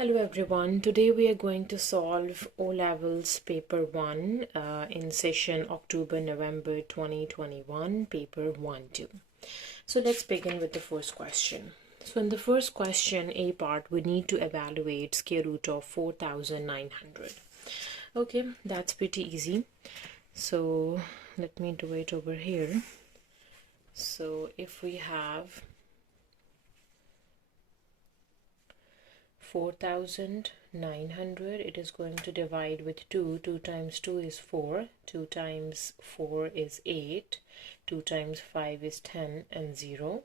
Hello everyone, today we are going to solve O-Levels paper 1 in session October-November 2021, paper 1-2. So let's begin with the first question. So in the first question, A part, we need to evaluate square root of 4,900. Okay, that's pretty easy. So let me do it over here. So if we have 4,900, it is going to divide with 2. 2 times 2 is 4, 2 times 4 is 8, 2 times 5 is 10, and 0.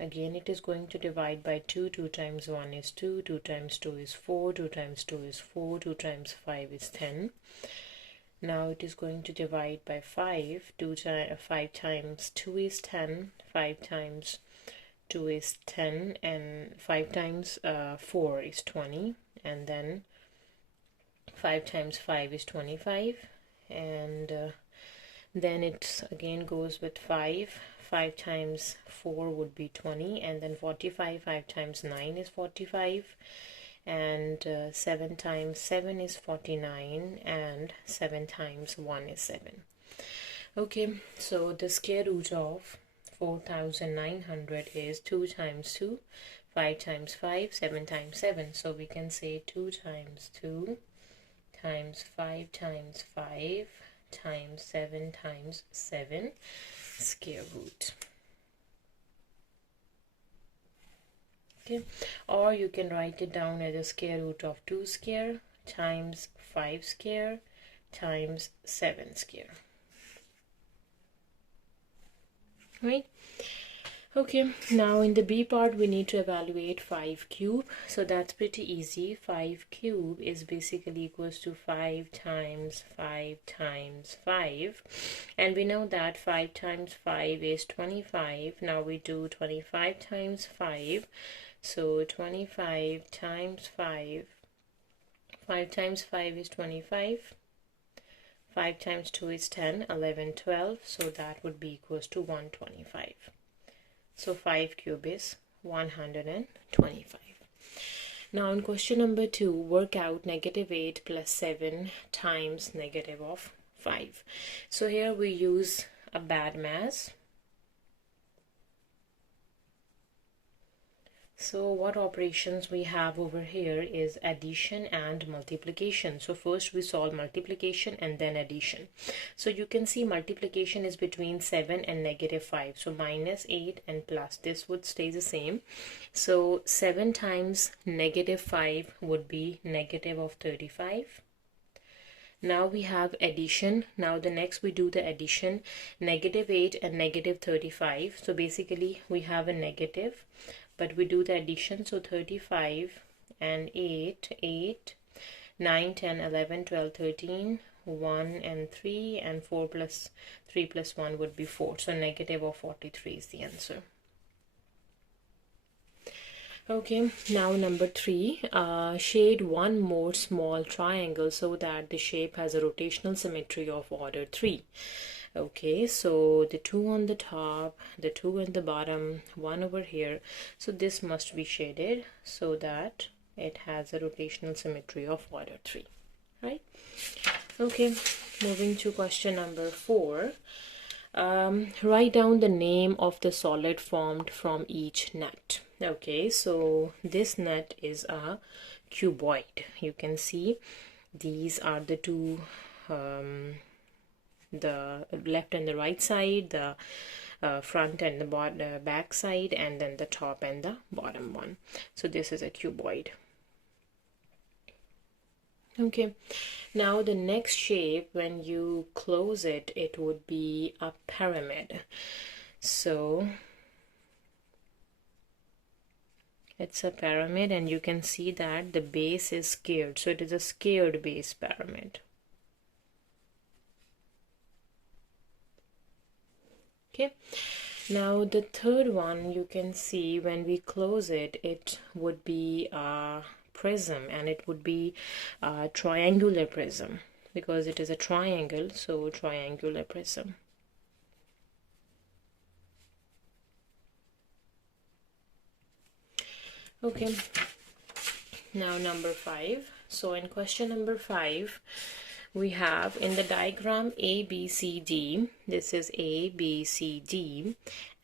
Again, it is going to divide by 2. 2 times 1 is 2, 2 times 2 is 4, 2 times 2 is 4, 2 times 5 is 10. Now it is going to divide by 5. 5 times 2 is 10, 5 times 2 is 10, and 5 times 4 is 20, and then 5 times 5 is 25, and then it again goes with 5. 5 times 4 would be 20, and then 45. 5 times 9 is 45, and 7 times 7 is 49, and 7 times 1 is 7. Okay, so the square root of 4,900 is 2 times 2, 5 times 5, 7 times 7. So we can say 2 times 2 times 5 times 5 times 7 times 7 square root. Okay, or you can write it down as a square root of 2 square times 5 square times 7 square. Right? Okay, now in the B part we need to evaluate 5 cube. So that's pretty easy. 5 cube is basically equals to 5 times 5 times 5, and we know that 5 times 5 is 25. Now we do 25 times 5, so 25 times 5, 5 times 5 is 25, 5 times 2 is 10, 11, 12, so that would be equals to 125. So 5 cube is 125. Now in question number 2, work out -8 plus 7 times negative of 5. So here we use a bad mass. So what operations we have over here is addition and multiplication. So first we solve multiplication and then addition. So you can see multiplication is between 7 and -5. So -8 and plus, this would stay the same. So 7 times -5 would be negative of 35. Now we have addition. Now the next we do the addition, -8 and -35. So basically we have a negative, but we do the addition. So 35 and 8, 8, 9, 10, 11, 12, 13, 1 and 3, and 4 plus 3 plus 1 would be 4. So negative of 43 is the answer. Okay, now number 3, shade one more small triangle so that the shape has a rotational symmetry of order 3. Okay, so the 2 on the top, the 2 in the bottom, 1 over here. So this must be shaded so that it has a rotational symmetry of order 3, right? Okay, moving to question number 4. Write down the name of the solid formed from each nut. Okay, so this nut is a cuboid. You can see these are the two, the left and the right side, the front and the back side, and then the top and the bottom one. So this is a cuboid. Okay, now the next shape, when you close it, it would be a pyramid. So it's a pyramid, and you can see that the base is squared. So it is a squared base pyramid. Okay, now the third one, you can see when we close it, it would be a prism, and it would be a triangular prism because it is a triangle. So triangular prism. Okay, Now number 5. So in question number 5, we have in the diagram A, B, C, D, this is A, B, C, D,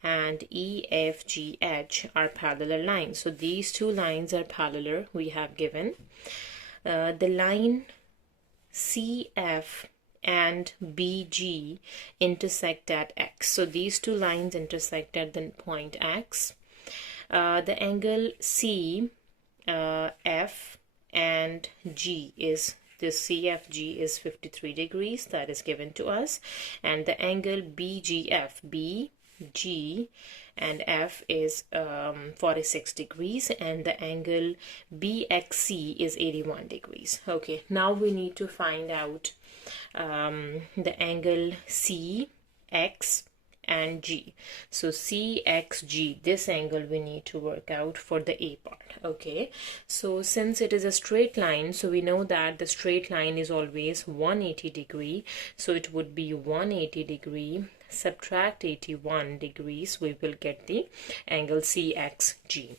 and E, F, G, H are parallel lines. So these two lines are parallel, we have given. The line CF and BG intersect at X. So these two lines intersect at the point X. The angle C, F and G is, this CFG is 53 degrees, that is given to us, and the angle BGF, BG and F is 46 degrees, and the angle BXC is 81 degrees. Okay, now we need to find out the angle CX and G. So CXG, this angle we need to work out for the A part. Okay, so since it is a straight line, so we know that the straight line is always 180 degree, so it would be 180 degree subtract 81 degrees, we will get the angle CXG.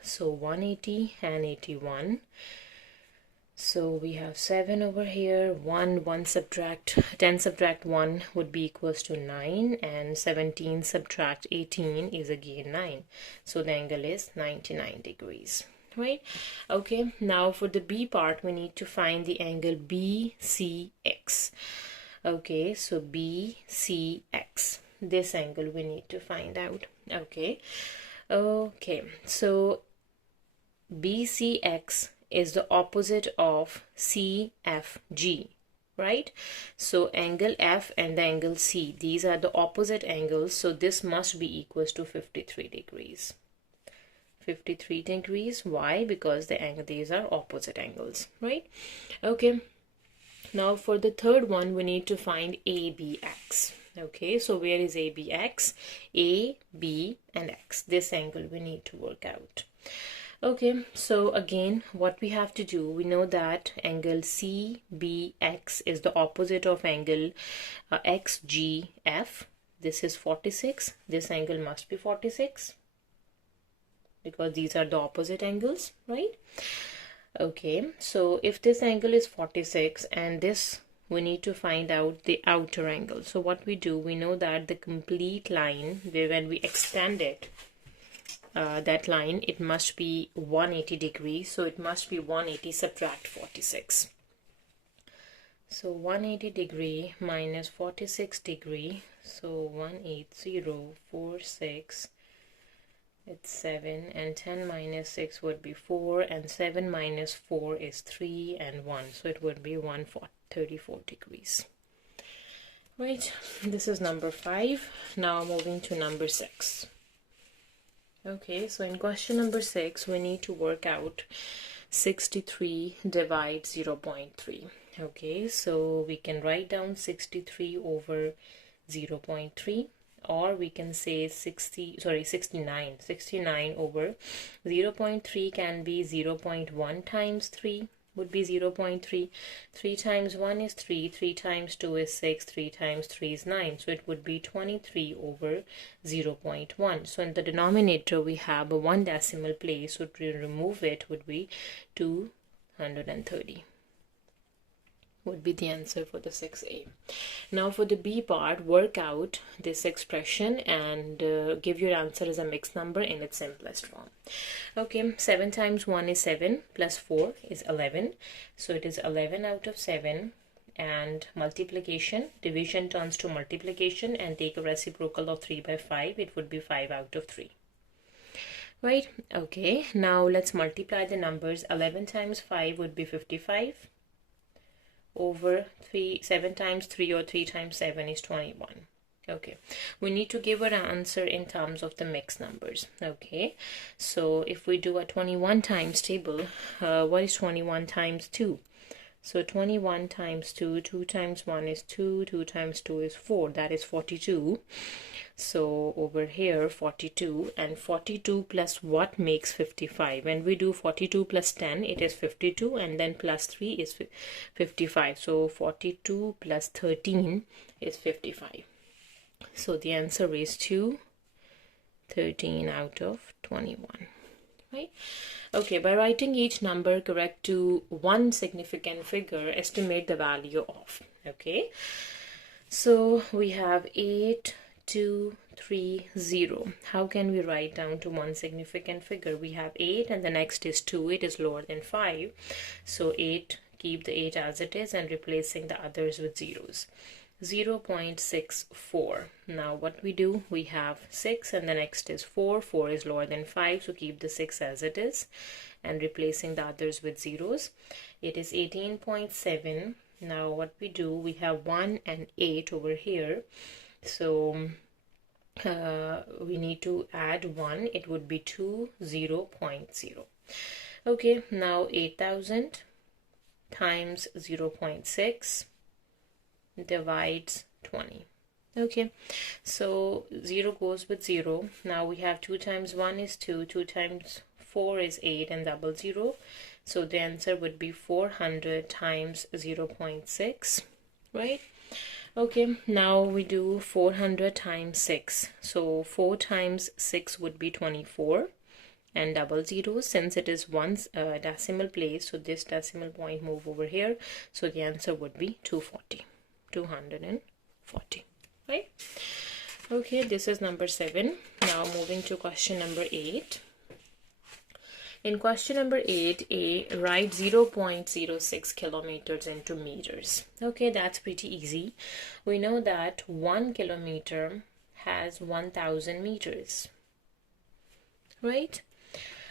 So 180 and 81. So we have 7 over here, 1 subtract 10 subtract 1 would be equals to 9, and 17 subtract 18 is again 9. So the angle is 99 degrees, right? Okay, now for the B part, we need to find the angle BCX. Okay, so BCX, this angle we need to find out. Okay, so BCX is the opposite of CFG, right? So angle F and the angle C, these are the opposite angles, so this must be equals to 53 degrees. 53 degrees, why? Because the angle, these are opposite angles, right? Okay, now for the third one, we need to find ABX. Okay, so where is ABX? A, B and X, this angle we need to work out. Okay, so again, what we have to do, we know that angle CBX is the opposite of angle XGF. This is 46. This angle must be 46 because these are the opposite angles, right? Okay, so if this angle is 46 and this, we need to find out the outer angle. So what we do, we know that the complete line, when we extend it, that line, it must be 180 degrees, so it must be 180 subtract 46. So 180 degree minus 46 degree, so 180 46, it's 7, and 10 minus 6 would be 4, and 7 minus 4 is 3 and 1, so it would be 134 degrees, right? This is number 5. Now moving to number 6. Okay, so in question number 6, we need to work out 63 divide 0.3. Okay, so we can write down 63 over 0.3, or we can say 69 over 0.3 can be 0.1 times 3 would be 0.3. 3 times 1 is 3, 3 times 2 is 6, 3 times 3 is 9. So it would be 23 over 0.1. So in the denominator, we have a 1 decimal place. So to remove it would be 230. Would be the answer for the 6A. Now for the B part, work out this expression and give your answer as a mixed number in its simplest form. Okay, 7 times 1 is 7 plus 4 is 11. So it is 11 out of 7, and multiplication, division turns to multiplication, and take a reciprocal of 3 by 5. It would be 5 out of 3. Right, okay, now let's multiply the numbers. 11 times 5 would be 55. Over 7 times 3 or 3 times 7 is 21. Okay, we need to give our answer in terms of the mixed numbers. Okay, so if we do a 21 times table, what is 21 times 2? So 21 times 2, 2 times 1 is 2, 2 times 2 is 4, that is 42. So over here 42, and 42 plus what makes 55? When we do 42 plus 10, it is 52, and then plus 3 is 55. So 42 plus 13 is 55. So the answer is 2, 13 out of 21. right? Okay, by writing each number correct to one significant figure, estimate the value of. Okay, so we have 8, 2, 3, 0. How can we write down to one significant figure? We have 8 and the next is 2. It is lower than 5. So 8, keep the 8 as it is and replacing the others with zeros. 0.64. Now what we do, we have 6 and the next is 4. 4 is lower than 5, so keep the 6 as it is and replacing the others with zeros. It is 18.7. Now what we do, we have 1 and 8 over here, so we need to add 1. It would be 2, 0.0. Okay, now 8,000 times 0.6 divides 20. Okay, so 0 goes with 0. Now we have 2 times 1 is 2, 2 times 4 is 8 and double 0. So the answer would be 400 times 0.6, right? Okay, now we do 400 times 6. So 4 times 6 would be 24 and double 0 since it is one decimal place. So this decimal point move over here. So the answer would be 240. 240, right? Okay, this is number 7. Now moving to question number 8. In question number 8a, write 0.06 kilometers into meters. Okay, that's pretty easy. We know that 1 kilometer has 1,000 meters, right?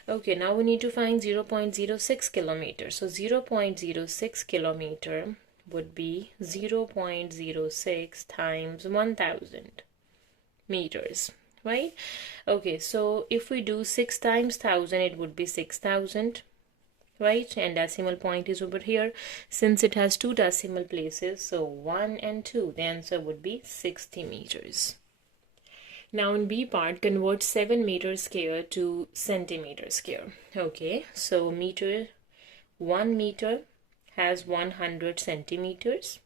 Okay, now we need to find 0.06 kilometers. So 0.06 kilometer would be 0.06 times 1,000 meters, right? Okay, so if we do 6 times 1,000, it would be 6,000, right? And decimal point is over here. Since it has 2 decimal places, so 1 and 2, the answer would be 60 meters. Now in B part, convert 7 meter square to centimeter square. Okay, so 1 meter has 100 centimeters.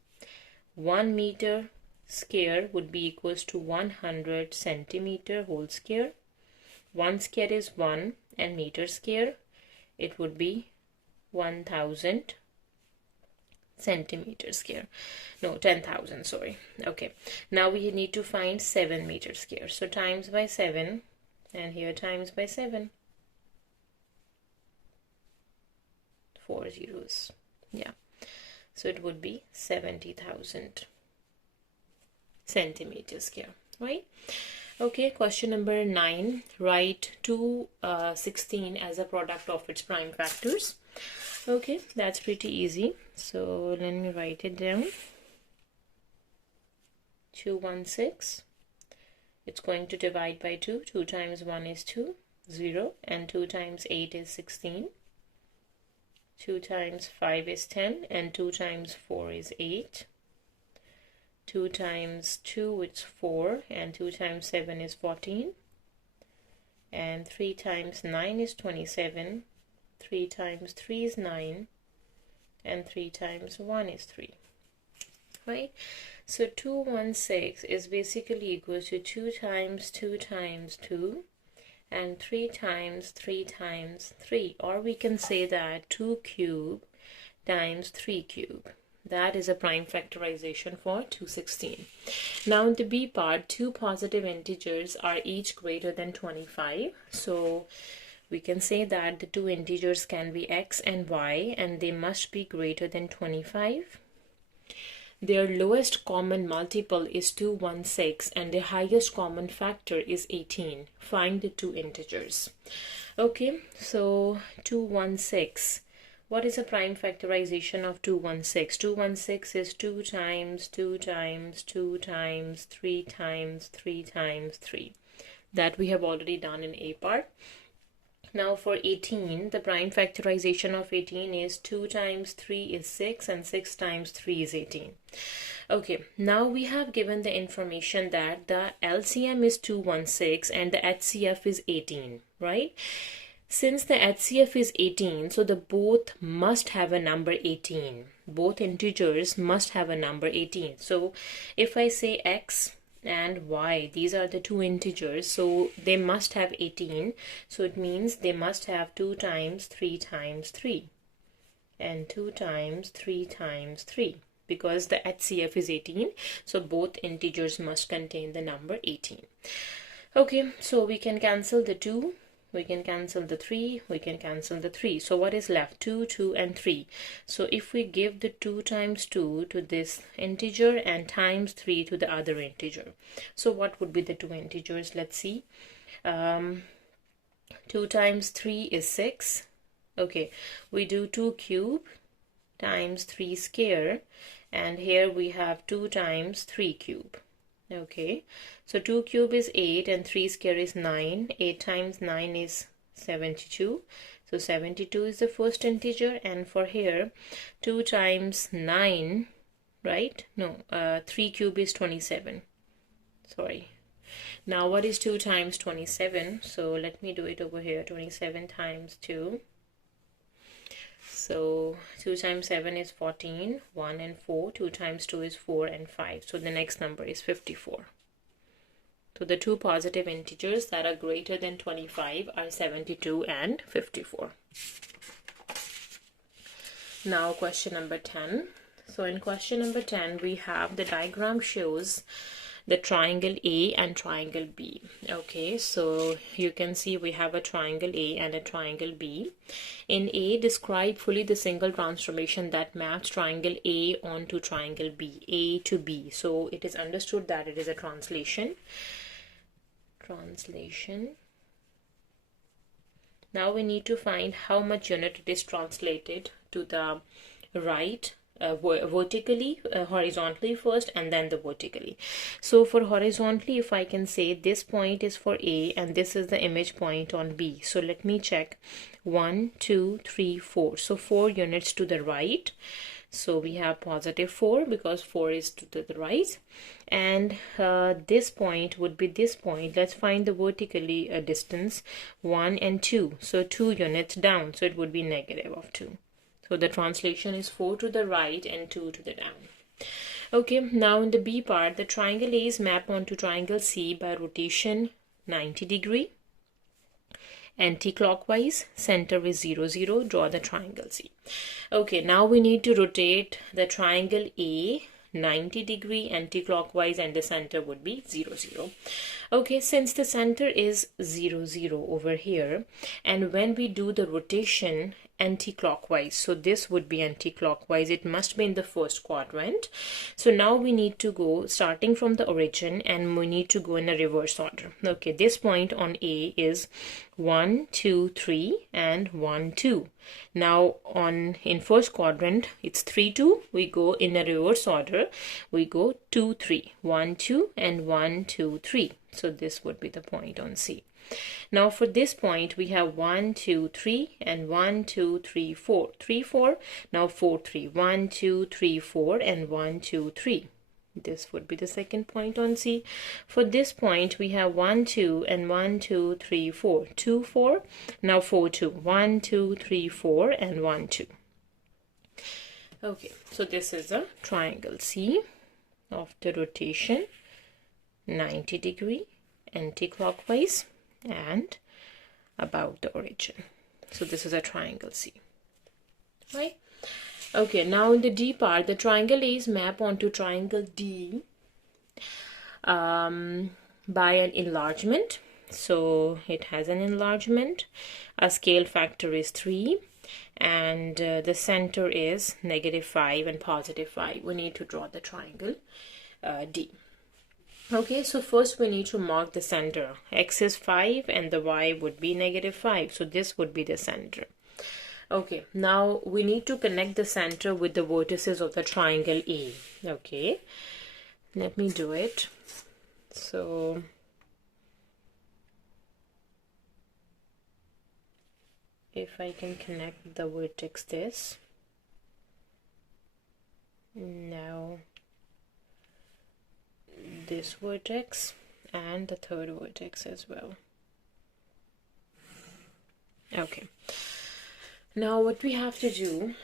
1 meter square would be equals to 100 centimeter whole square. 1 square is 1 and meter square, it would be 1,000 centimeter square. No, 10,000, sorry. Okay, now we need to find 7 meter square. So times by 7 and here times by 7. 4 zeros. Yeah, so it would be 70,000 centimeters square, right? Okay, question number 9. Write 216 as a product of its prime factors. Okay, that's pretty easy. So let me write it down. 216. It's going to divide by 2. 2 times 1 is 2, 0, and 2 times 8 is 16. 2 times 5 is 10 and 2 times 4 is 8. 2 times 2 is 4 and 2 times 7 is 14. And 3 times 9 is 27. 3 times 3 is 9 and 3 times 1 is 3. Right? So 216 is basically equal to 2 times 2 times 2. And 3 times 3 times 3, or we can say that 2 cube times 3 cube. That is a prime factorization for 216. Now in the B part, 2 positive integers are each greater than 25. So we can say that the 2 integers can be x and y and they must be greater than 25. Their lowest common multiple is 216 and the highest common factor is 18. Find the 2 integers. Okay, so 216. What is a prime factorization of 216? 216 is 2 times 2 times 2 times 3 times 3 times 3. That we have already done in A part. Now for 18, the prime factorization of 18 is 2 times 3 is 6 and 6 times 3 is 18. Okay, now we have given the information that the LCM is 216 and the HCF is 18, right? Since the HCF is 18, so the both must have a number 18. Both integers must have a number 18. So if I say x and y. These are the two integers, so they must have 18. So it means they must have 2 times 3 times 3 and 2 times 3 times 3, because the HCF is 18, so both integers must contain the number 18. Okay, so we can cancel the 2, we can cancel the 3, we can cancel the 3. So what is left? 2, 2 and 3. So if we give the 2 times 2 to this integer and times 3 to the other integer, so what would be the two integers? Let's see. 2 times 3 is 6. Okay, we do 2 cube times 3 square, and here we have 2 times 3 cube. Okay, so 2 cube is 8 and 3 square is 9. 8 times 9 is 72. So 72 is the first integer, and for here 2 times 9, right? No, 3 cube is 27. Sorry. Now what is 2 times 27? So let me do it over here. 27 times 2. So 2 times 7 is 14, 1 and 4, 2 times 2 is 4 and 5. So the next number is 54. So the two positive integers that are greater than 25 are 72 and 54. Now question number 10. So in question number 10, we have the diagram shows the triangle A and triangle B. Okay, so you can see we have a triangle A and a triangle B. In A, describe fully the single transformation that maps triangle A onto triangle B, A to B. So it is understood that it is a translation. Now we need to find how much unit it is translated to the right, vertically, horizontally first, and then the vertically. So for horizontally, if I can say this point is for A and this is the image point on B. So let me check. 1, 2, 3, 4. So 4 units to the right. So we have positive 4 because 4 is to the right, and this point would be this point. Let's find the vertically distance, 1 and 2. So 2 units down, so it would be negative of 2. So the translation is 4 to the right and 2 to the down. Okay, now in the B part, the triangle A is mapped onto triangle C by rotation 90 degree. Anti-clockwise, center is 0, 0, draw the triangle C. Okay, now we need to rotate the triangle A 90 degree anti-clockwise, and the center would be 0, 0. Okay, since the center is 0, 0 over here, and when we do the rotation anti-clockwise, so this would be anti-clockwise, it must be in the first quadrant. So now we need to go starting from the origin, and we need to go in a reverse order. Okay, this point on A is 1, 2, 3 and 1, 2. Now in first quadrant it's 3, 2. We go in a reverse order. We go 2, 3, 1, 2 and 1, 2, 3. So this would be the point on C. Now for this point we have 1, 2, 3 and 1, 2, 3, 4. 3, 4. Now 4, 3. 1, 2, 3, 4 and 1, 2, 3. This would be the second point on C. For this point we have 1, 2 and 1, 2, 3, 4. 2, 4. Now 4, 2. 1, 2, 3, 4 and 1, 2. Okay, so this is a triangle C of the rotation 90 degree anti-clockwise and about the origin. So this is a triangle C, right? Okay, now in the D part, the triangle A is mapped onto triangle D by an enlargement. So it has an enlargement. A scale factor is 3 and the center is -5 and +5. We need to draw the triangle D. Okay, so first we need to mark the center. X is 5 and the Y would be -5. So this would be the center. Okay, now we need to connect the center with the vertices of the triangle A. Okay, let me do it. So if I can connect the vertex this. Now this vertex and the third vertex as well. Okay, now what we have to do,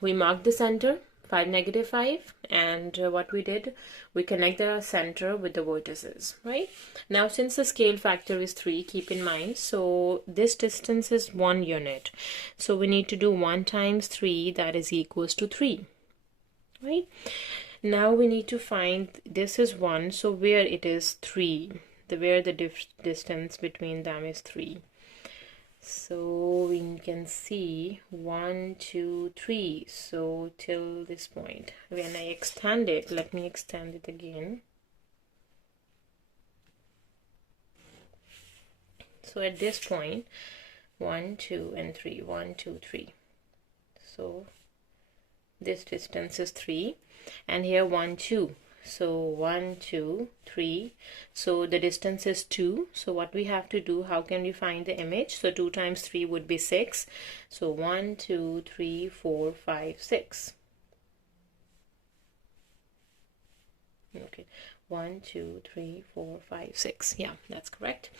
we mark the center 5, negative 5, and what we did, we connect the center with the vertices, right? Now since the scale factor is 3, keep in mind, so this distance is 1 unit, so we need to do 1 times 3, that is equals to 3, right? Now we need to find, this is 1, so where it is 3, where the distance between them is 3. So we can see 1, 2, 3. So till this point, when I extend it, let me extend it again. So at this point, 1, 2, and 3, 1, 2, 3. So this distance is 3, and here 1, 2. So 1, 2, 3. So the distance is 2. So what we have to do, how can we find the image? So 2 times 3 would be 6. So 1, 2, 3, 4, 5, 6. Okay, 1, 2, 3, 4, 5, 6. Yeah, that's correct.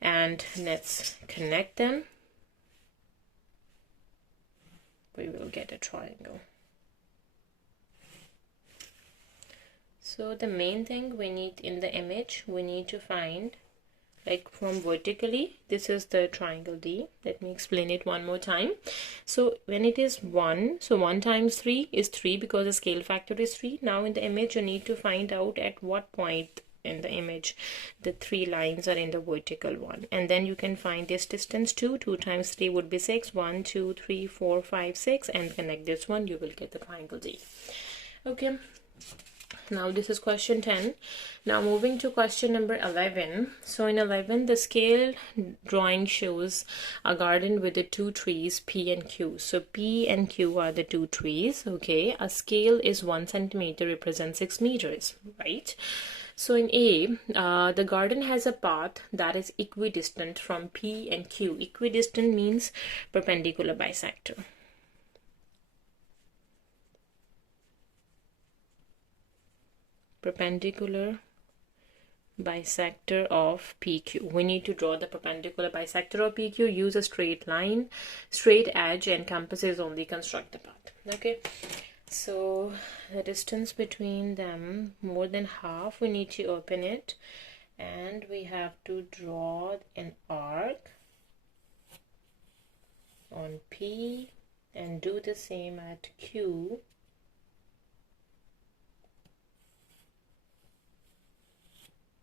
And let's connect them. We will get a triangle. So the main thing we need in the image, we need to find, like from vertically, this is the triangle D. Let me explain it one more time. So when it is 1, so 1 times 3 is 3 because the scale factor is 3. Now in the image, you need to find out at what point in the image the 3 lines are in the vertical one. And then you can find this distance 2. 2 times 3 would be 6. 1, 2, 3, 4, 5, 6. And connect this one, you will get the triangle D. Okay. Now this is question 10. Now moving to question number 11. So in 11, the scale drawing shows a garden with the 2 trees P and Q. So P and Q are the 2 trees. Okay, a scale is 1 centimeter represents 6 meters, right? So in A, the garden has a path that is equidistant from P and Q. Equidistant means perpendicular bisector. Perpendicular bisector of PQ. We need to draw the perpendicular bisector of PQ. Use a straight line, straight edge, and compass is only construct the path. Okay, so the distance between them more than half. We need to open it, and we have to draw an arc on P and do the same at Q.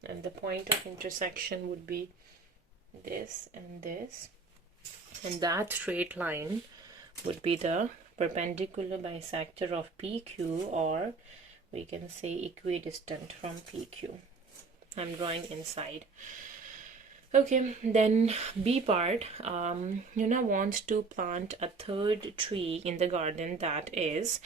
And the point of intersection would be this and this, and that straight line would be the perpendicular bisector of PQ, or we can say equidistant from PQ. I'm drawing inside. Okay, then B part, Yuna wants to plant a 3rd tree in the garden that is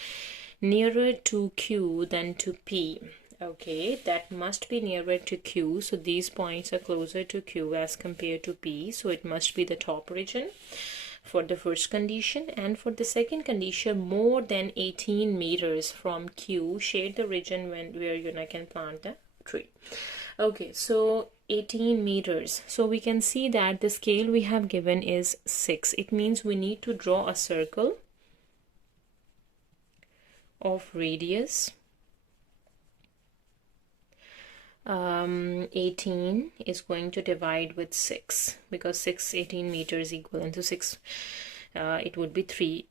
nearer to Q than to P. Okay, that must be nearer to Q, so these points are closer to Q as compared to P, so it must be the top region for the first condition. And for the second condition, more than 18 meters from Q, shade the region where you can plant the tree. Okay, so 18 meters. So we can see that the scale we have given is 6. It means we need to draw a circle of radius 18 is going to divide with 6, because 18 meters equivalent to 6, it would be 3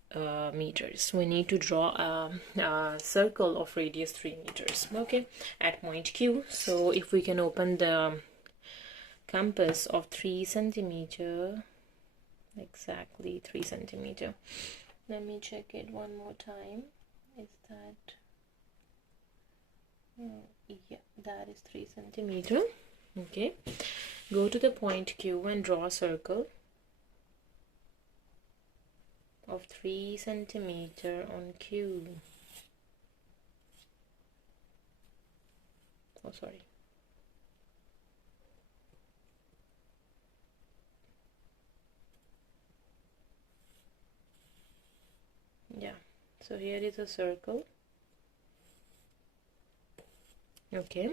meters. We need to draw a circle of radius 3 meters, okay, at point Q. So if we can open the compass of 3 centimeter, exactly 3 centimeter. Let me check it one more time. Is that... yeah, that is 3 centimeter. Okay, go to the point Q and draw a circle of 3 centimeter on Q. Oh, sorry. Yeah, so here is a circle. Okay,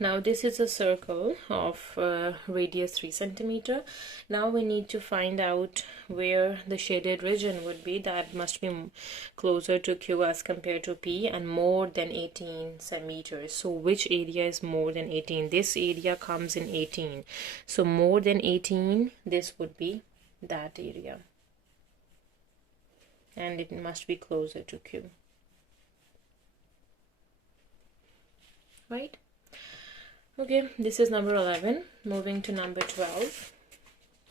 Now this is a circle of radius 3 centimeter. Now we need to find out where the shaded region would be. That must be closer to Q as compared to P and more than 18 centimeters. So which area is more than 18? This area comes in 18. So more than 18, this would be that area. And it must be closer to Q. Right? Okay, this is number 11. Moving to number 12.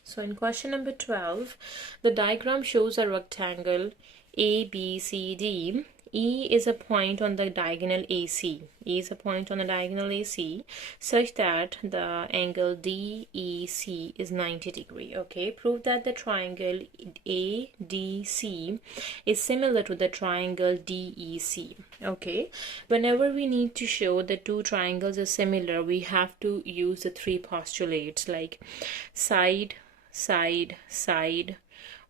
So in question number 12, the diagram shows a rectangle ABCD. E is a point on the diagonal AC. E is a point on the diagonal AC such that the angle DEC is 90 degree. Okay, prove that the triangle ADC is similar to the triangle DEC. Okay, whenever we need to show the two triangles are similar, we have to use the three postulates like side, side, side,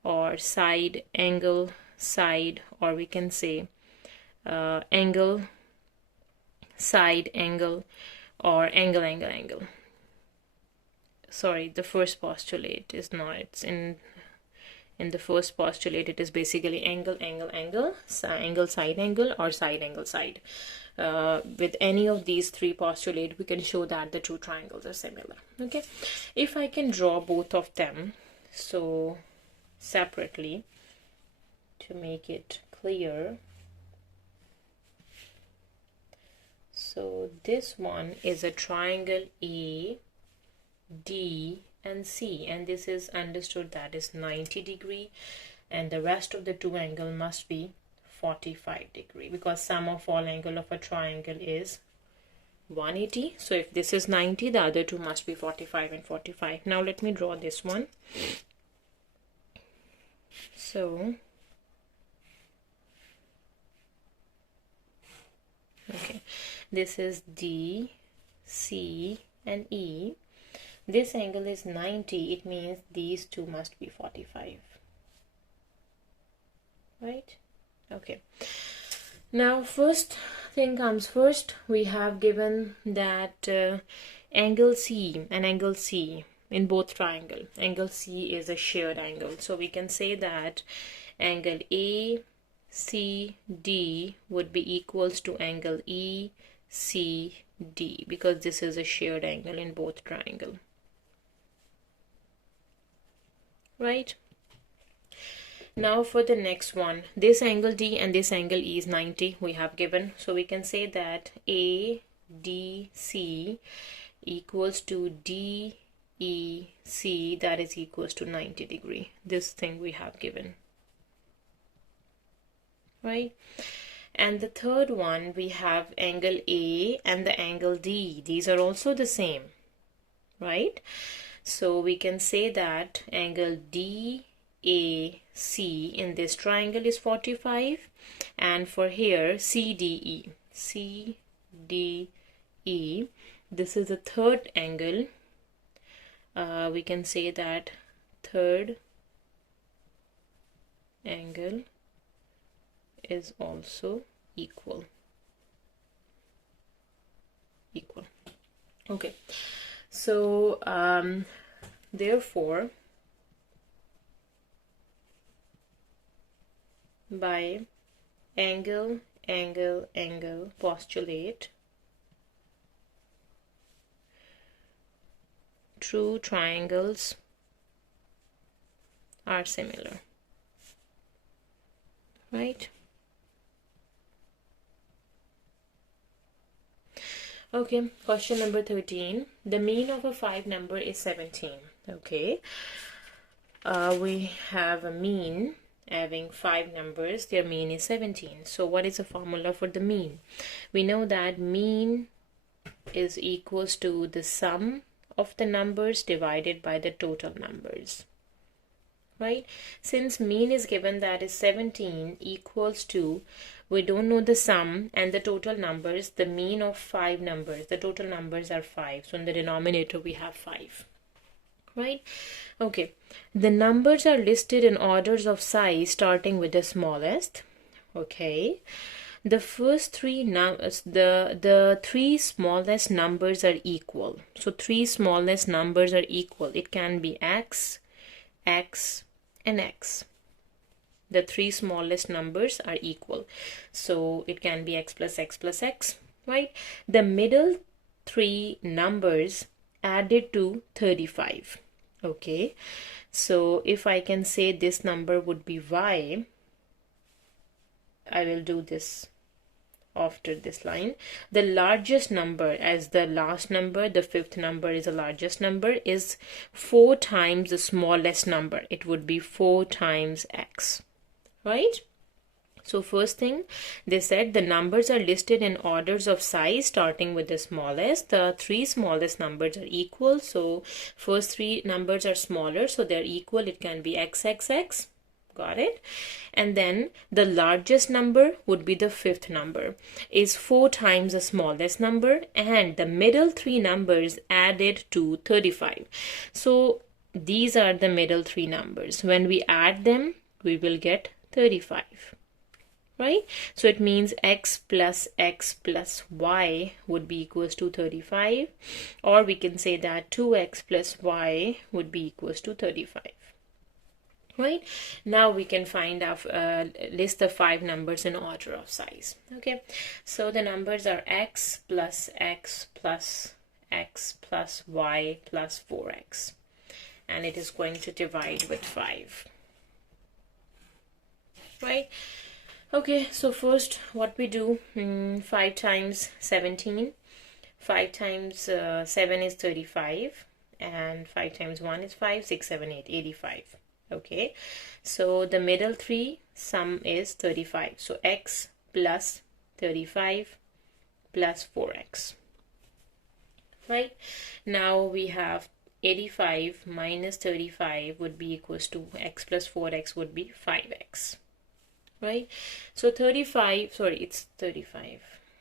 or side, angle, side, or we can say angle, side, angle, or angle, angle, angle. Sorry, the first postulate is not. It's in the first postulate. It is basically angle, angle, angle, angle, side, angle, or side, angle, side. With any of these three postulates, we can show that the two triangles are similar. Okay, if I can draw both of them so separately to make it clear. So this one is a triangle A, D, and C, and this is understood that is 90 degree, and the rest of the two angle must be 45 degree because sum of all angle of a triangle is 180. So if this is 90, the other two must be 45 and 45. Now let me draw this one. So okay, this is D, C, and E. This angle is 90. It means these two must be 45. Right? Okay. Now, first thing comes first. We have given that angle C and angle C in both triangle. Angle C is a shared angle. So we can say that angle A, C, D would be equals to angle E, C, D because this is a shared angle in both triangle. Right? Now for the next one, this angle D and this angle E is 90 we have given. So we can say that ADC equals to DEC, that is equals to 90 degree. This thing we have given. Right? And the third one, we have angle A and the angle D. These are also the same, right? So we can say that angle DAC in this triangle is 45, and for here CDE, this is the third angle. We can say that third angle is also equal. Okay, so therefore by angle postulate, true triangles are similar. Right? Okay, question number 13. The mean of a 5 number is 17. Okay, we have a mean having 5 numbers. Their mean is 17. So what is the formula for the mean? We know that mean is equals to the sum of the numbers divided by the total numbers. Right? Since mean is given, that is 17 equals to, we don't know the sum and the total numbers, the mean of 5 numbers. The total numbers are 5. So in the denominator we have 5. Right? Okay. The numbers are listed in orders of size starting with the smallest. Okay. the first three numbers, the three smallest numbers are equal. So three smallest numbers are equal. It can be x, x, and x. The three smallest numbers are equal. So it can be x plus x plus x, right? The middle three numbers added to 35. Okay, so if I can say this number would be y, I will do this after this line. The largest number as the last number, the fifth number is the largest number, is 4 times the smallest number. It would be 4 times x, right? So first thing, they said the numbers are listed in orders of size starting with the smallest. The three smallest numbers are equal. So first three numbers are smaller, so they're equal. It can be x, x, x. Got it? And then the largest number would be the fifth number, is 4 times the smallest number, and the middle three numbers added to 35. So these are the middle three numbers. When we add them, we will get 35. Right? So it means x plus y would be equals to 35, or we can say that 2x plus y would be equals to 35. Right? Now we can find out, list the 5 numbers in order of size. Okay, so the numbers are x plus x plus x plus y plus 4x, and it is going to divide with 5. Right? Okay, so first what we do, 5 times 17, 5 times 7 is 35, and 5 times 1 is 5, 6, 7, 8, 85. Okay, so the middle three sum is 35. So x plus 35 plus 4x. Right? Now we have 85 minus 35 would be equals to x plus 4x would be 5x. Right? So 35, sorry, it's 35,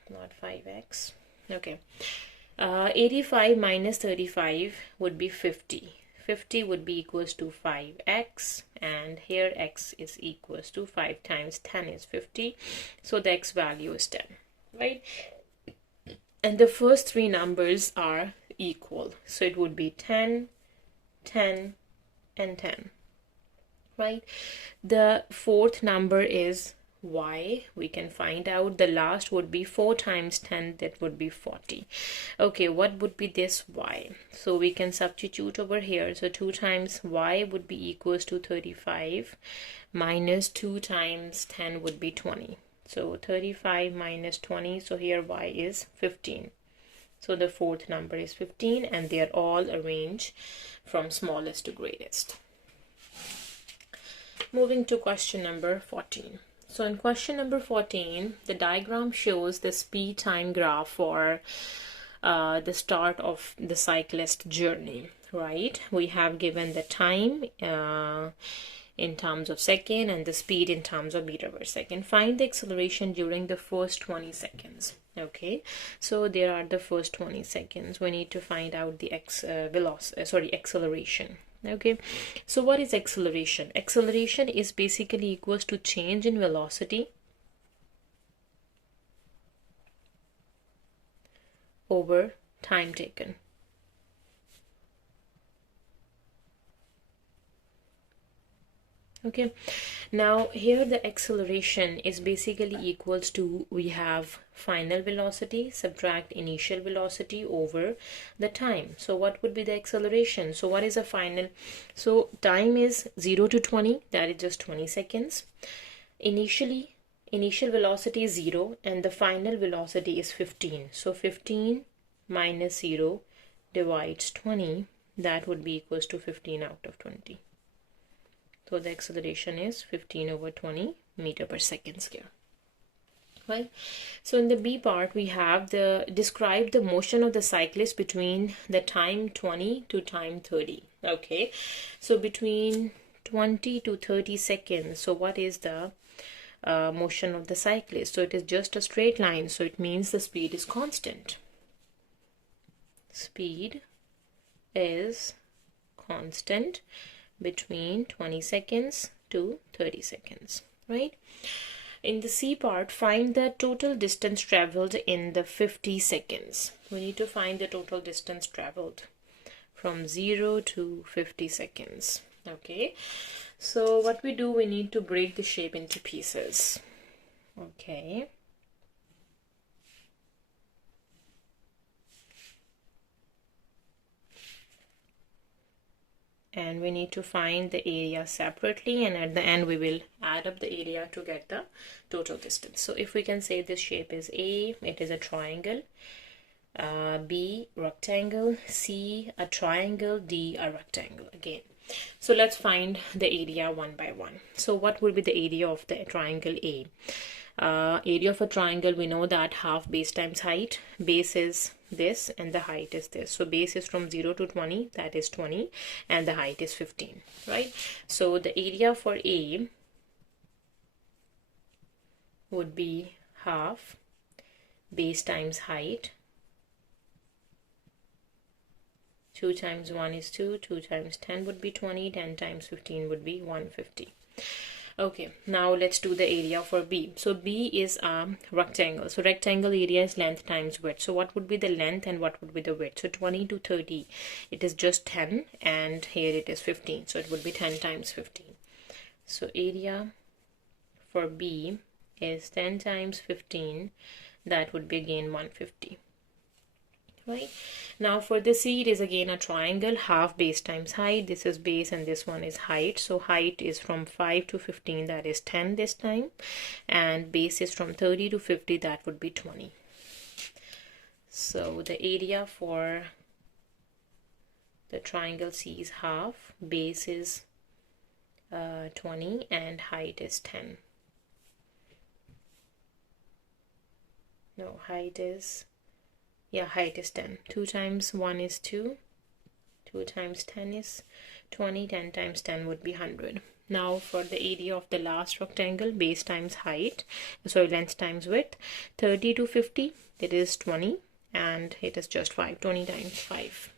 not 5x. Okay. 85 minus 35 would be 50. 50 would be equals to 5x, and here x is equals to 5 times 10 is 50, so the x value is 10, right? And the first three numbers are equal, so it would be 10, 10, and 10, right? The fourth number is y. We can find out the last would be 4 times 10, that would be 40. Okay, what would be this y? So we can substitute over here. So 2 times y would be equals to 35 minus 2 times 10 would be 20. So 35 minus 20, so here y is 15. So the fourth number is 15, and they are all arranged from smallest to greatest. Moving to question number 14. So in question number 14, the diagram shows the speed time graph for the start of the cyclist journey, right? We have given the time in terms of second and the speed in terms of meter per second. Find the acceleration during the first 20 seconds. Okay, so there are the first 20 seconds. We need to find out the acceleration. Okay, so what is acceleration? Acceleration is basically equals to change in velocity over time taken. Okay, now here the acceleration is basically equals to, we have final velocity subtract initial velocity over the time. So what would be the acceleration? So what is a final? So time is 0 to 20, that is just 20 seconds. Initial velocity is 0 and the final velocity is 15. So 15 minus 0 divides 20, that would be equals to 15 out of 20. So the acceleration is 15 over 20 meter per second square. Right? So in the B part, we have describe the motion of the cyclist between the time 20 to time 30. Okay, so between 20 to 30 seconds. So what is the motion of the cyclist? So it is just a straight line. So it means the speed is constant. Speed is constant between 20 seconds to 30 seconds, right? In the C part, find the total distance traveled in the 50 seconds. We need to find the total distance traveled from 0 to 50 seconds. Okay, so what we do, we need to break the shape into pieces. Okay. And we need to find the area separately, and at the end we will add up the area to get the total distance. So if we can say this shape is A, it is a triangle, B, rectangle, C, a triangle, D, a rectangle again. So let's find the area one by one. So what will be the area of the triangle A? Area of a triangle, we know that half base times height. Base is this and the height is this. So base is from 0 to 20, that is 20, and the height is 15, right? So the area for A would be half base times height. 2 times 1 is 2, 2 times 10 would be 20, 10 times 15 would be 150. Okay, now let's do the area for B. So B is a rectangle. So rectangle area is length times width. So what would be the length and what would be the width? So 20 to 30, it is just 10, and here it is 15. So it would be 10 times 15. So area for B is 10 times 15. That would be again 150. Right, now for the C, it is again a triangle, half base times height. This is base and this one is height. So height is from 5 to 15, that is 10 this time, and base is from 30 to 50, that would be 20. So the area for the triangle C is half, base is 20, and height is 10. No, height is, yeah, height is 10. 2 times 1 is 2. 2 times 10 is 20. 10 times 10 would be 100. Now for the area of the last rectangle, base times height, so length times width, 30 to 50, it is 20, and it is just 5. 20 times 5.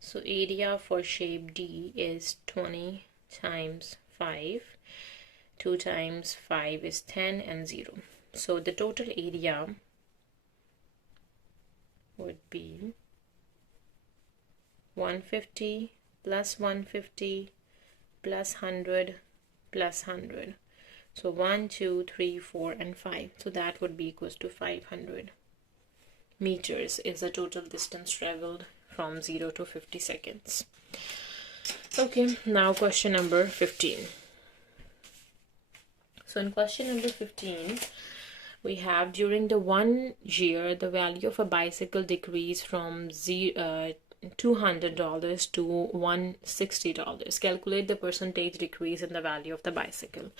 So area for shape D is 20 times 5. 2 times 5 is 10 and 0. So the total area would be 150 plus 150 plus 100 plus 100. So 1, 2, 3, 4, and 5. So that would be equals to 500 meters is the total distance traveled from 0 to 50 seconds. Okay, now question number 15. So in question number 15, we have, during the 1 year, the value of a bicycle decreased from $200 to $160. Calculate the percentage decrease in the value of the bicycle.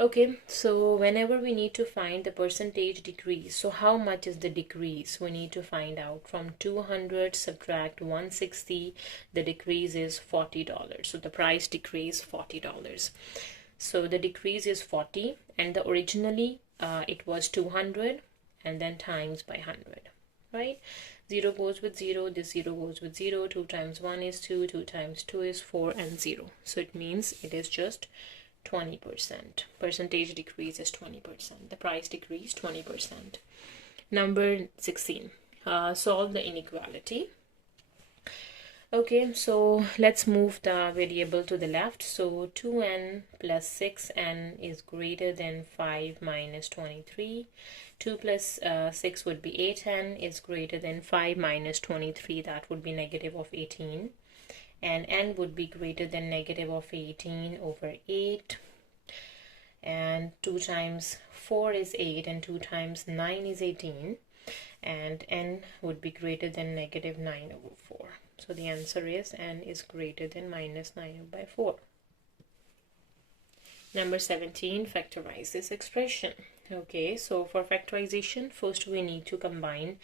Okay, so whenever we need to find the percentage decrease, so how much is the decrease? We need to find out. From 200 subtract 160, the decrease is $40. So the price decrease $40. So the decrease is 40, and the originally it was 200, and then times by 100, right? 0 goes with 0, this 0 goes with 0, 2 times 1 is 2, 2 times 2 is 4, and 0. So it means it is just 20%. Percentage decrease is 20%. The price decrease 20%. Number 16. Solve the inequality. Okay, so let's move the variable to the left. So 2n plus 6n is greater than 5 minus 23. 2 plus 6 would be 8n is greater than 5 minus 23. That would be negative of 18. And n would be greater than negative of 18 over 8. And 2 times 4 is 8, and 2 times 9 is 18. And n would be greater than negative 9 over 4. So the answer is n is greater than minus 9 by 4. Number 17, factorize this expression. Okay, so for factorization, first we need to combine,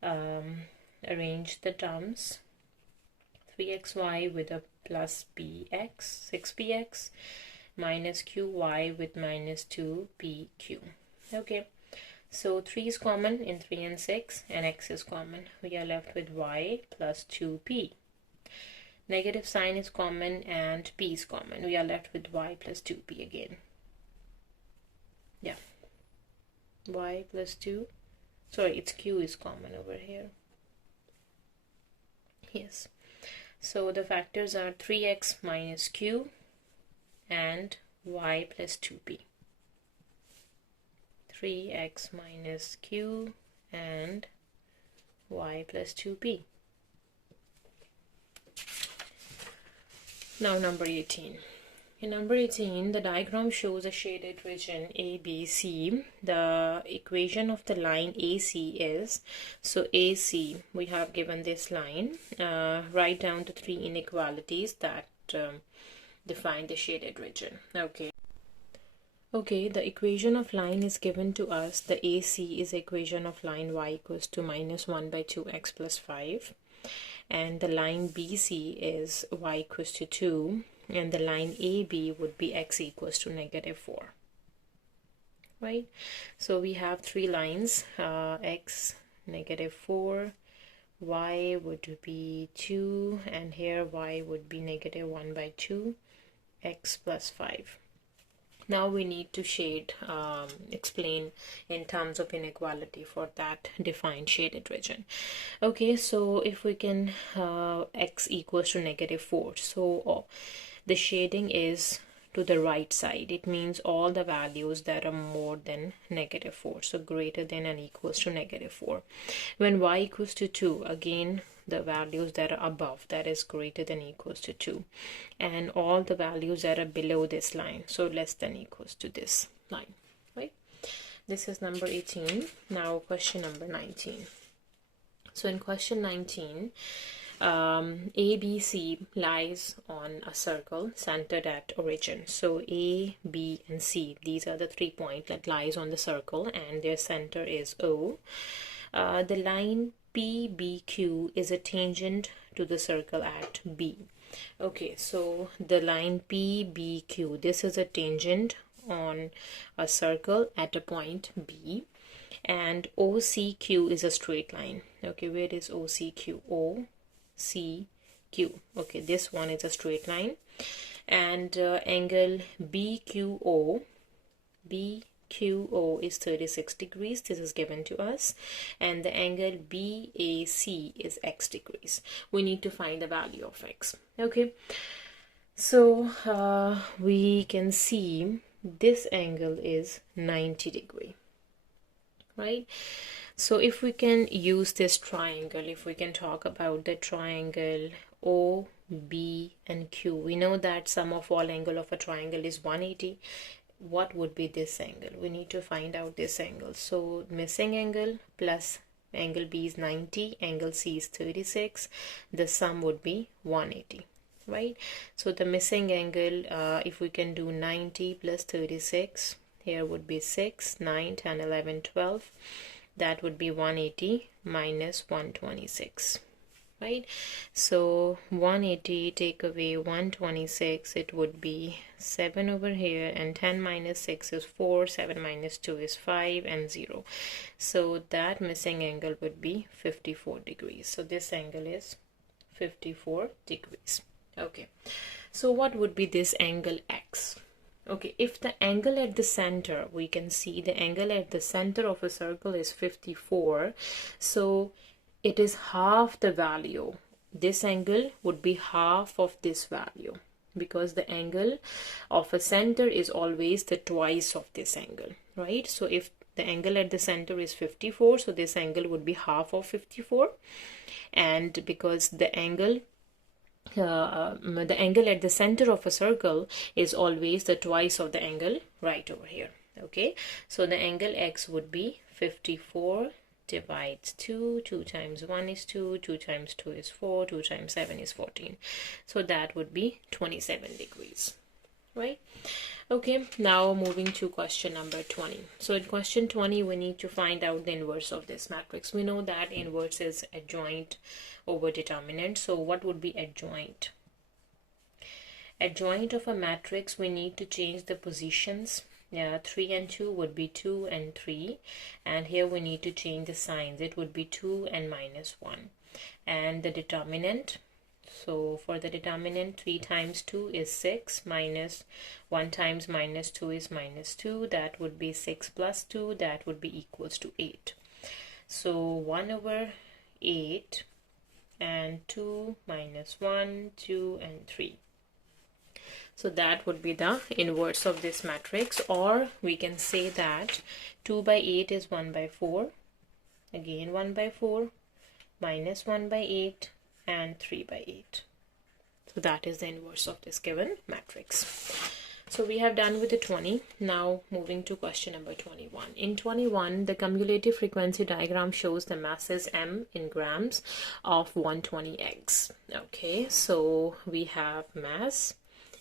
arrange the terms. 3xy with a plus bx, 6bx, minus qy with minus 2pq. Okay. So 3 is common in 3 and 6, and x is common. We are left with y plus 2p. Negative sign is common and p is common. We are left with y plus 2p again. Yeah, y plus 2. Sorry, it's q is common over here. Yes. So the factors are 3x minus q and y plus 2p. 3x minus q and y plus 2p. Now number 18. In number 18, the diagram shows a shaded region ABC. The equation of the line AC is, so AC, we have given this line. Write down the three inequalities that define the shaded region. Okay, the equation of line is given to us. The AC is equation of line y equals to minus 1 by 2x plus 5. And the line BC is y equals to 2. And the line AB would be x equals to negative 4. Right? So we have three lines, x negative 4, y would be 2, and here y would be negative 1 by 2, x plus 5. Now we need to shade, explain in terms of inequality for that defined shaded region. Okay, so if we can, x equals to negative 4. So the shading is to the right side. It means all the values that are more than negative 4. So greater than and equals to negative 4. When y equals to 2, again, the values that are above, that is greater than equals to 2, and all the values that are below this line, so less than equals to this line, right? This is number 18. Now question number 19. So in question 19, ABC lies on a circle centered at origin. So A, B, and C, these are the 3 points that lies on the circle, and their center is O. The line PBQ is a tangent to the circle at B. Okay, so the line PBQ, this is a tangent on a circle at a point B, and OCQ is a straight line. Okay, where is OCQ? OCQ. Okay, this one is a straight line, and angle BQO is 36 degrees. This is given to us, and the angle BAC is x degrees. We need to find the value of x. Okay, so we can see this angle is 90 degree, right? So if we can use this triangle, if we can talk about the triangle O, B, and Q, we know that sum of all angle of a triangle is 180. What would be this angle? We need to find out this angle. So missing angle plus angle B is 90, angle C is 36, the sum would be 180, right? So the missing angle, if we can do 90 plus 36, here would be 6, 9, 10, 11, 12, that would be 180 minus 126. Right, so 180 take away 126, it would be 7 over here, and 10 minus 6 is 4, 7 minus 2 is 5, and 0. So that missing angle would be 54 degrees. So this angle is 54 degrees. Okay, so what would be this angle x? Okay, if the angle at the center, we can see the angle at the center of a circle is 54, so it is half the value. This angle would be half of this value, because the angle of a center is always the twice of this angle, right? So if the angle at the center is 54, so this angle would be half of 54, and because the angle at the center of a circle is always the twice of the angle right over here. Okay, so the angle x would be 54 divides 2, 2 times 1 is 2, 2 times 2 is 4, 2 times 7 is 14. So that would be 27 degrees, right? Okay, now moving to question number 20. So in question 20, we need to find out the inverse of this matrix. We know that inverse is adjoint over determinant. So what would be adjoint? Adjoint of a matrix, we need to change the positions. 3 and 2 would be 2 and 3, and here we need to change the signs. It would be 2 and minus 1, and the determinant So for the determinant, 3 times 2 is 6, minus 1 times minus 2 is minus 2. That would be 6 plus 2. That would be equals to 8. So 1 over 8 and 2 minus 1, 2 and 3. So that would be the inverse of this matrix, or we can say that 2 by 8 is 1 by 4, again 1 by 4, minus 1 by 8 and 3 by 8. So that is the inverse of this given matrix. So we have done with the 20. Now moving to question number 21. In 21, the cumulative frequency diagram shows the masses m in grams of 120 eggs. Okay, so we have mass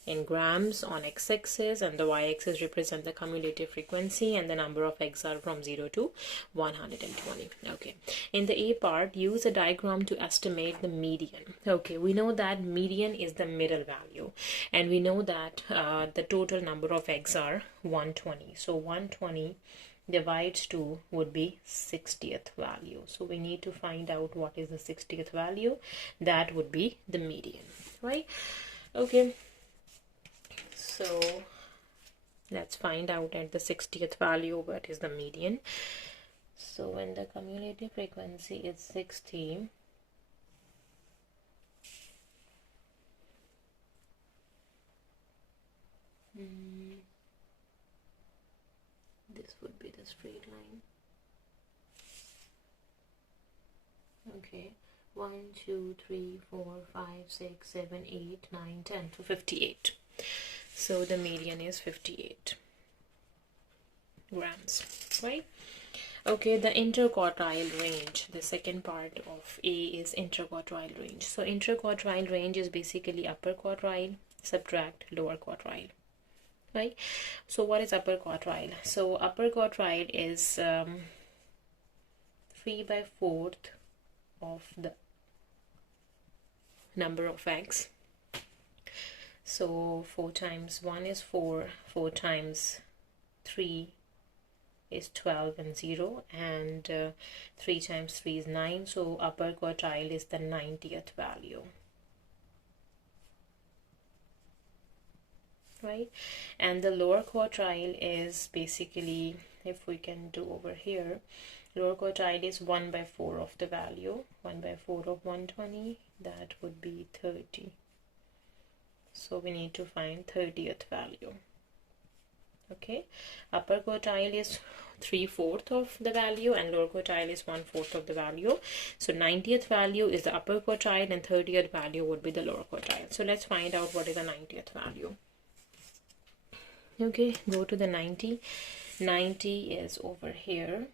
in grams on x-axis, and the y-axis represent the cumulative frequency, and the number of eggs are from 0 to 120. Okay, in the A part, use a diagram to estimate the median. Okay, we know that median is the middle value, and we know that the total number of eggs are 120. So 120 divides 2 would be 60th value. So we need to find out what is the 60th value. That would be the median, right? Okay, so let's find out at the 60th value what is the median. So when the cumulative frequency is 60, this would be the straight line. Okay, 1, 2, 3, 4, 5, 6, 7, 8, 9, 10 to 58. So the median is 58 grams, right? Okay, the interquartile range, the second part of A is interquartile range. So interquartile range is basically upper quartile subtract lower quartile, right? So what is upper quartile? So upper quartile is 3 by 4th of the number of eggs. So 4 times 1 is 4, 4 times 3 is 12 and 0, and 3 times 3 is 9. So upper quartile is the 90th value, right? And the lower quartile is basically, if we can do over here, lower quartile is 1 by 4 of the value. 1 by 4 of 120, that would be 30. So we need to find 30th value. Okay, upper quartile is 3/4 of the value and lower quartile is 1/4 of the value. So 90th value is the upper quartile and 30th value would be the lower quartile. So let's find out what is the 90th value. Okay, go to the 90. 90 is over here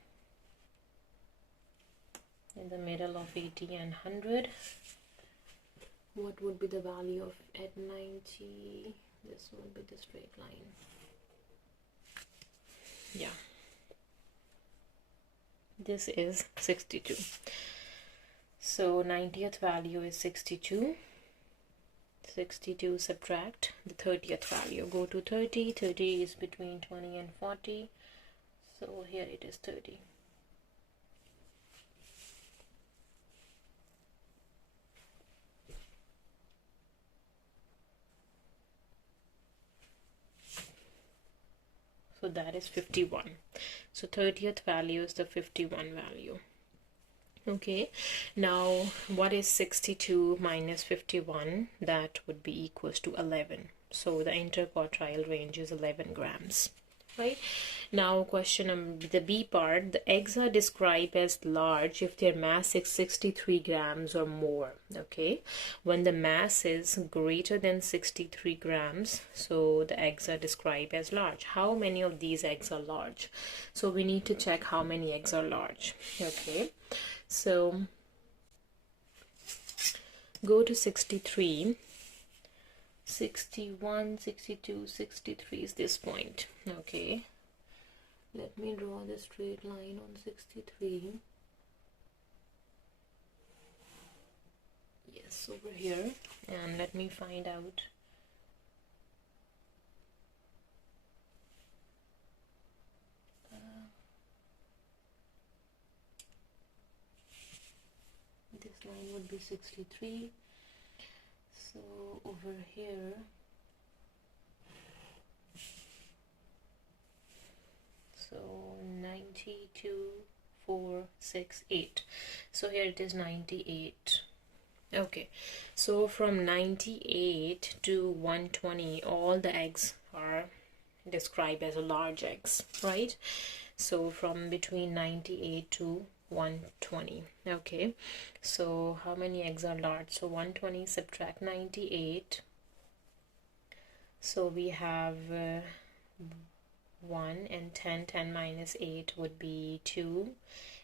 in the middle of 80 and 100. What would be the value of at 90? This would be the straight line. Yeah, this is 62. So 90th value is 62. 62 subtract the 30th value. Go to 30. 30 is between 20 and 40. So here it is 30. So that is 51. So 30th value is the 51 value. Okay, now what is 62 minus 51? That would be equals to 11. So the interquartile range is 11 grams. Right, now question the B part, the eggs are described as large if their mass is 63 grams or more. Okay, when the mass is greater than 63 grams, so the eggs are described as large. How many of these eggs are large? So we need to check how many eggs are large. Okay, so go to 63, 61, 62, 63 is this point. Okay, let me draw the straight line on 63. Yes, over here, and let me find out this line would be 63. So over here, so 92, 4, 6, 8. So here it is 98. Okay, so from 98 to 120, all the eggs are described as a large eggs, right? So from between 98 to 120. Okay, so how many eggs are large? So 120 subtract 98. So we have 1 and 10. 10 minus 8 would be 2.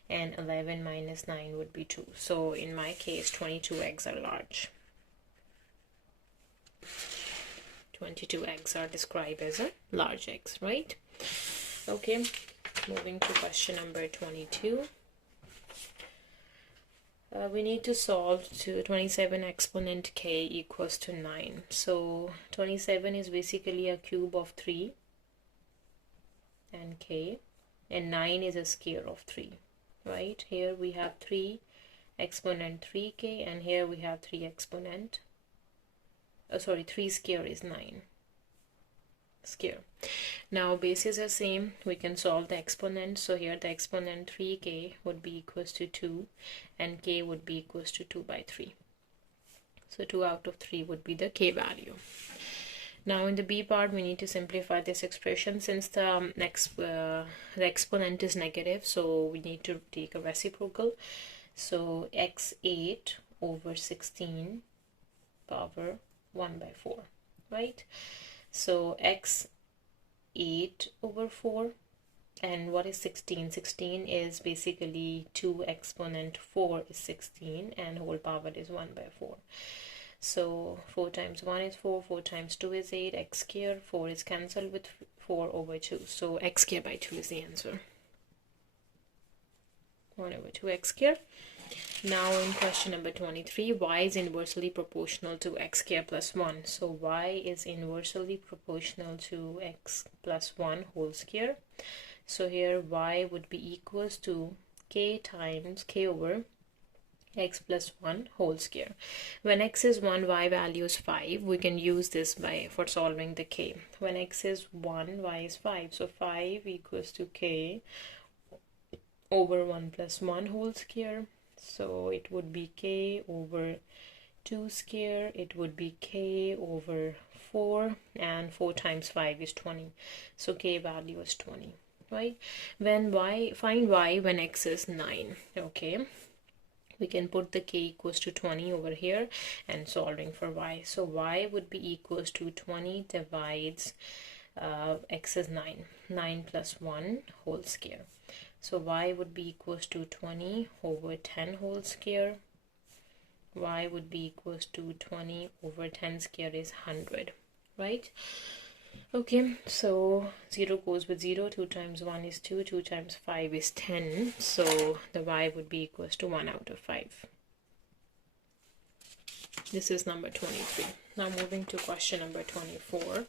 And 11 minus 9 would be 2. So in my case, 22 eggs are large. 22 eggs are described as a large eggs, right? Okay, moving to question number 22. We need to solve to 27 exponent k equals to 9. So 27 is basically a cube of 3 and k, and 9 is a square of 3. Right, here we have 3 exponent 3k, and here we have 3 exponent, 3 square is 9 square. Now bases are same, we can solve the exponent. So here the exponent 3k would be equals to 2 and k would be equals to 2 by 3. So 2 out of 3 would be the k value. Now in the b part, we need to simplify this expression. Since the exponent is negative, so we need to take a reciprocal. So x8 over 16 power 1 by 4, right? So x8 over 4, and what is 16? 16 is basically 2 exponent 4 is 16, and whole power is 1 by 4. So 4 times 1 is 4, 4 times 2 is 8, x square, 4 is cancelled with 4 over 2. So x square by 2 is the answer. 1 over 2 x square. Now in question number 23, y is inversely proportional to x square plus 1. So y is inversely proportional to x plus 1 whole square. So here y would be equals to k times k over x plus 1 whole square. When x is 1, y value is 5. We can use this for solving the k. When x is 1, y is 5. So 5 equals to k over 1 plus 1 whole square. So it would be k over 2 square. It would be k over 4, and 4 times 5 is 20. So k value is 20, right? When find y when x is 9. Okay, we can put the k equals to 20 over here and solving for y. So y would be equals to 20 divides x is 9. 9 plus 1 whole square. So y would be equals to 20 over 10 whole square. Y would be equals to 20 over 10 square is 100, right? Okay, so 0 goes with 0. 2 times 1 is 2. 2 times 5 is 10. So the y would be equals to 1 out of 5. This is number 23. Now moving to question number 24.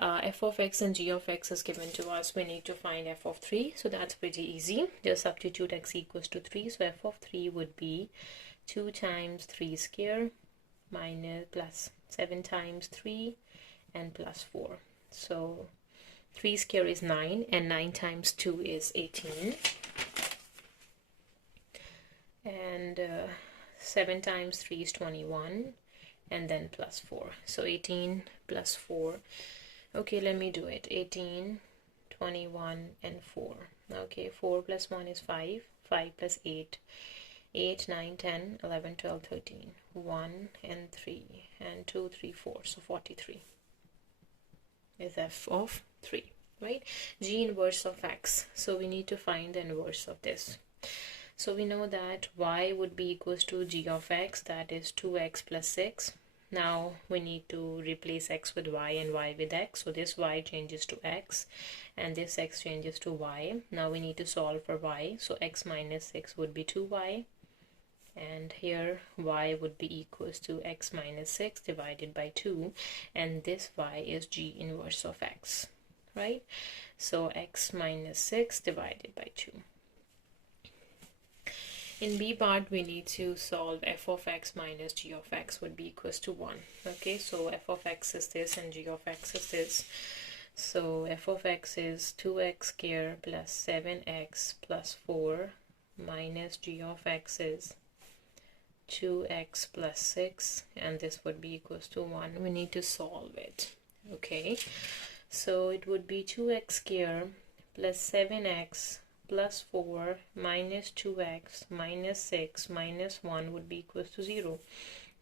F of x and g of x is given to us. We need to find f of 3. So that's pretty easy. Just substitute x equals to 3. So f of 3 would be 2 times 3 square minus plus 7 times 3 and plus 4. So 3 square is 9, and 9 times 2 is 18. And 7 times 3 is 21, and then plus 4. So 18 plus 4. Okay, let me do it. 18, 21, and 4. Okay, 4 plus 1 is 5. 5 plus 8. 8, 9, 10, 11, 12, 13. 1 and 3, and 2, 3, 4. So 43 is f of 3, right? G inverse of x. So we need to find the inverse of this. So we know that y would be equals to g of x, that is 2x plus 6. Now we need to replace x with y and y with x. So this y changes to x and this x changes to y. Now we need to solve for y. So x minus 6 would be 2y. And here y would be equals to x minus 6 divided by 2. And this y is g inverse of x, right? So x minus 6 divided by 2. In B part, we need to solve f of x minus g of x would be equals to 1. Okay, so f of x is this and g of x is this. So f of x is 2x squared plus 7x plus 4 minus g of x is 2x plus 6, and this would be equals to 1. We need to solve it. Okay, so it would be 2x squared plus 7x plus 4 minus 2x minus 6 minus 1 would be equals to 0.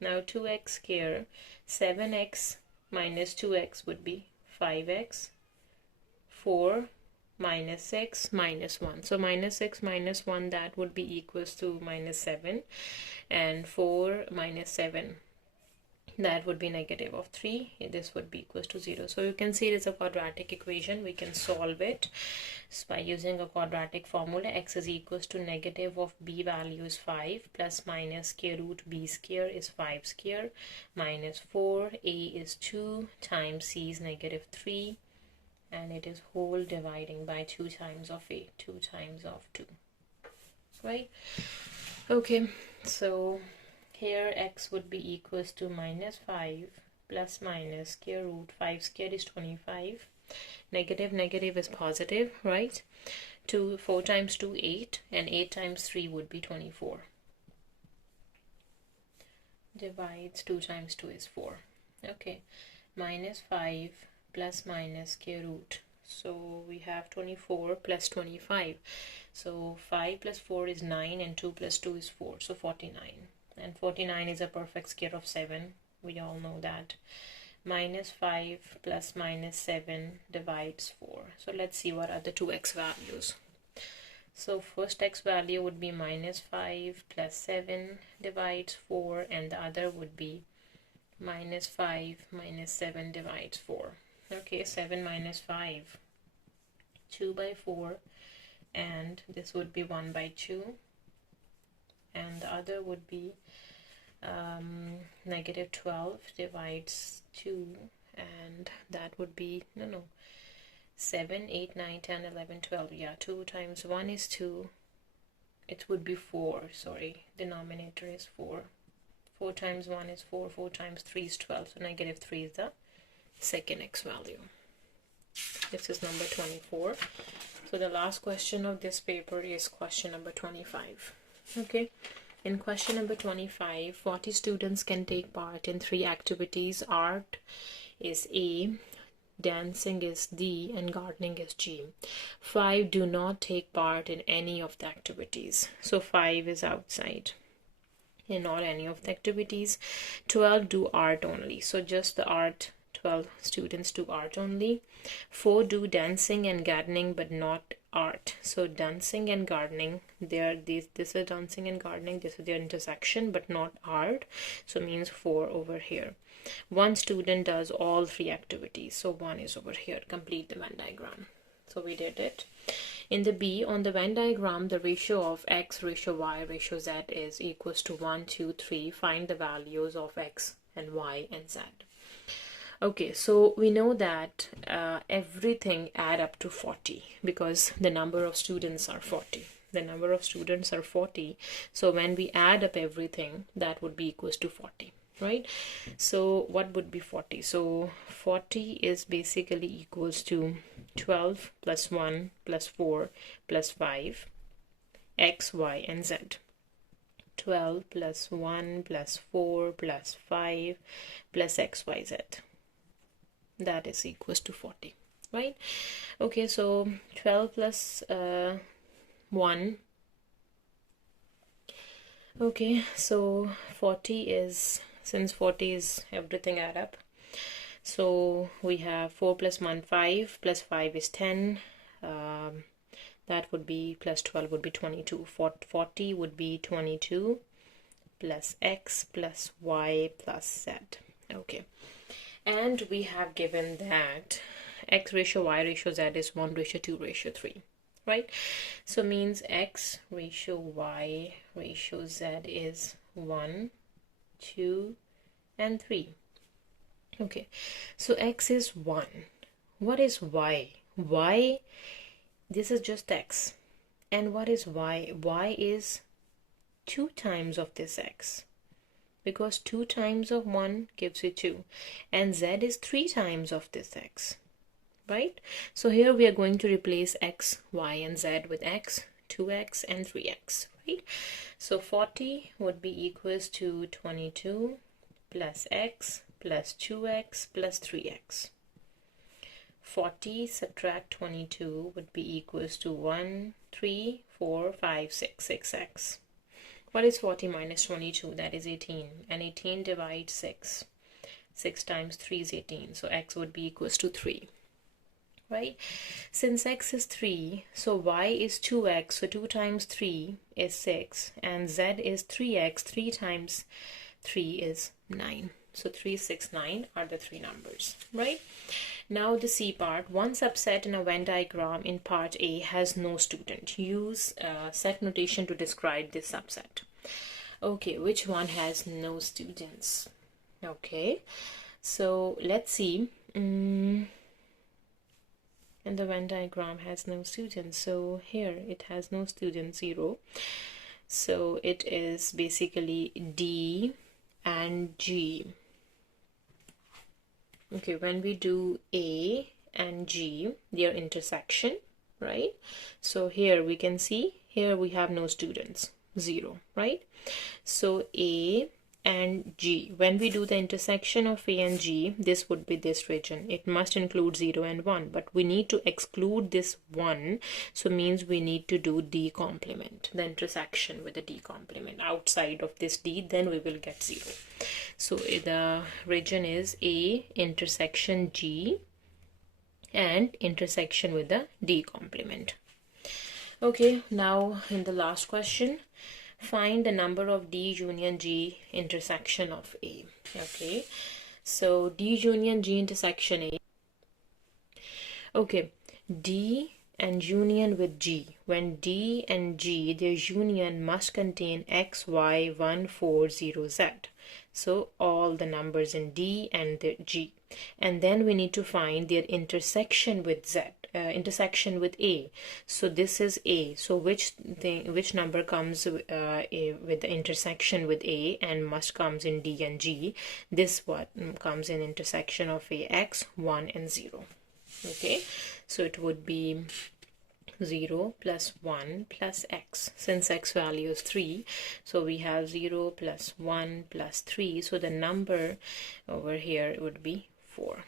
Now 2x squared, 7x minus 2x would be 5x, 4 minus 6 minus 1. So minus 6 minus 1, that would be equals to minus 7, and 4 minus 7, that would be negative of 3. This would be equals to 0. So you can see it is a quadratic equation. We can solve it by using a quadratic formula. X is equals to negative of b value is 5 plus minus square root b square is 5 square minus 4, a is 2 times c is negative 3, and it is whole dividing by 2 times of a, 2 times of 2, right? Okay, so here x would be equals to minus 5 plus minus square root 5 squared is 25. Negative negative is positive, right? 4 times 2 8, and 8 times 3 would be 24. Divides 2 times 2 is 4. Okay, minus 5 plus minus square root. So we have 24 plus 25. So 5 plus 4 is 9, and 2 plus 2 is 4. So 49. And 49 is a perfect square of 7. We all know that. Minus 5 plus minus 7 divides 4. So let's see what are the two x values. So first x value would be minus 5 plus 7 divides 4, and the other would be minus 5 minus 7 divides 4. Okay, 7 minus 5, 2 by 4, and this would be 1 by 2, and the other would be negative 12 divides 2, and that would be 7, 8, 9, 10, 11, 12. Yeah, 2 times 1 is 2. It would be 4. Sorry, denominator is 4. 4 times 1 is 4. 4 times 3 is 12. So negative 3 is the second x value. This is number 24. So the last question of this paper is question number 25. Okay. In question number 25, 40 students can take part in 3 activities. Art is A, dancing is D, and gardening is G. 5 do not take part in any of the activities. So 5 is outside in not any of the activities. 12 do art only. So just the art, 12 students do art only. 4 do dancing and gardening but not art. So dancing and gardening, this is dancing and gardening, this is their intersection but not art, so means 4 over here. 1 student does all 3 activities, so 1 is over here. Complete the Venn diagram. So we did it. In the B, on the Venn diagram, the ratio of x ratio y ratio z is equals to 1, 2, 3. Find the values of x and y and z. Okay, so we know that everything add up to 40 because the number of students are 40. The number of students are 40. So when we add up everything, that would be equals to 40, right? So what would be 40? So 40 is basically equals to 12 plus 1 plus 4 plus 5, x, y, and z. 12 plus 1 plus 4 plus 5 plus x, y, z. That is equals to 40, right? Okay, so 12 plus 1. Okay, so 40 is, since 40 is everything add up, so we have 4 plus 1, 5, plus 5 is 10. That would be plus 12 would be 22. 40 would be 22 plus x plus y plus z. Okay. And we have given that x ratio y ratio z is 1 ratio 2 ratio 3, right? So means x ratio y ratio z is 1, 2, and 3. Okay, so x is 1. What is y? This is just x. And what is y? Y is 2 times of this x, because 2 times of 1 gives you 2, and z is 3 times of this x, right? So here we are going to replace x, y, and z with x, 2x, and 3x, right? So 40 would be equals to 22 plus x plus 2x plus 3x. 40 subtract 22 would be equals to 1, 3, 4, 5, 6, 6x. What is 40 minus 22? That is 18. And 18 divides 6. 6 times 3 is 18. So x would be equals to 3. Right? Since x is 3, so y is 2x. So 2 times 3 is 6. And z is 3x. 3 times 3 is 9. So 3, 6, 9 are the three numbers. Right? Now the C part. One subset in a Venn diagram in part A has no student. Use set notation to describe this subset. Okay, which one has no students? Okay, so let's see. And the Venn diagram has no students. So here it has no students, 0. So it is basically D and G. Okay, when we do A and G, their intersection, right? So here we can see, here we have no students, 0, right? So A and G, when we do the intersection of A and G, this would be this region. It must include 0 and 1, but we need to exclude this 1, so means we need to do D complement, the intersection with the D complement. Outside of this D, then we will get 0. So the region is A intersection G and intersection with the D complement. Okay, now in the last question, find the number of D union G intersection of A. Okay, so D union G intersection A. Okay, D and union with G. When D and G, their union must contain X, Y, 1, 4, 0, Z. So all the numbers in D and the G. And then we need to find their intersection with Z, intersection with A. So this is A. So which number comes with the intersection with A and must comes in D and G? This what comes in intersection of A, X, 1, and 0. Okay, so it would be 0 plus 1 plus x. Since x value is 3, so we have 0 plus 1 plus 3. So the number over here would be 4.